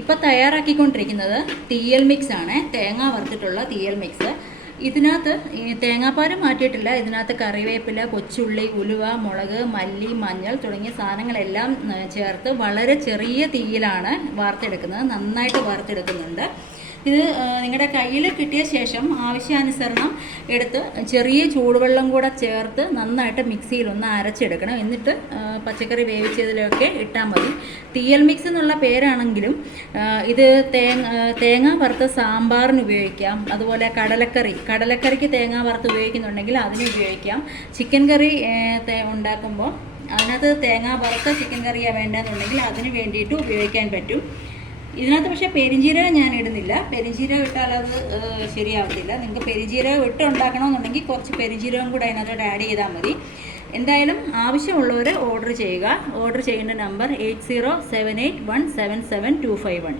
ഇപ്പോൾ തയ്യാറാക്കിക്കൊണ്ടിരിക്കുന്നത് തീയൽ മിക്സ് ആണ്. തേങ്ങ വറുത്തിട്ടുള്ള തീയൽ മിക്സ്. ഇതിനകത്ത് തേങ്ങാപ്പാൽ മാറ്റിയിട്ടില്ല. ഇതിനകത്ത് കറിവേപ്പില, കൊച്ചുള്ളി, ഉലുവ, മുളക്, മല്ലി, മഞ്ഞൾ തുടങ്ങിയ സാധനങ്ങളെല്ലാം ചേർത്ത് വളരെ ചെറിയ തീയിലാണ് വറുത്തെടുക്കുന്നത്. നന്നായിട്ട് വറുത്തെടുക്കുന്നുണ്ട്. ഇത് നിങ്ങളുടെ കയ്യിൽ കിട്ടിയ ശേഷം ആവശ്യാനുസരണം എടുത്ത് ചെറിയ ചൂടുവെള്ളം കൂടെ ചേർത്ത് നന്നായിട്ട് മിക്സിയിലൊന്ന് അരച്ചെടുക്കണം. എന്നിട്ട് പച്ചക്കറി വേവിച്ചതിലൊക്കെ ഇട്ടാൽ മതി. തീയൽ മിക്സ് എന്നുള്ള പേരാണെങ്കിലും ഇത് തേങ്ങ വറുത്ത് സാമ്പാറിന് ഉപയോഗിക്കാം. അതുപോലെ കടലക്കറിക്ക് തേങ്ങ വറുത്ത് ഉപയോഗിക്കുന്നുണ്ടെങ്കിൽ അതിന് ഉപയോഗിക്കാം. ചിക്കൻ കറി ഉണ്ടാക്കുമ്പോൾ അതിനകത്ത് തേങ്ങ വറുത്ത ചിക്കൻ കറിയാണ് വേണ്ടതെന്നുണ്ടെങ്കിൽ അതിന് വേണ്ടിയിട്ട് ഉപയോഗിക്കാൻ പറ്റും. ഇതിനകത്ത് പക്ഷേ പെരിഞ്ജീരകം ഞാൻ ഇടുന്നില്ല. പെരിഞ്ജീരകം ഇട്ടാൽ അത് ശരിയാവത്തില്ല. നിങ്ങൾക്ക് പെരിഞ്ജീരകം ഇട്ട് ഉണ്ടാക്കണമെന്നുണ്ടെങ്കിൽ കുറച്ച് പെരിഞ്ജീരകം കൂടെ അതിനകത്തോട്ട് ആഡ് ചെയ്താൽ മതി. എന്തായാലും ആവശ്യമുള്ളവർ ഓർഡർ ചെയ്യുക. ഓർഡർ ചെയ്യേണ്ട നമ്പർ 8078177251.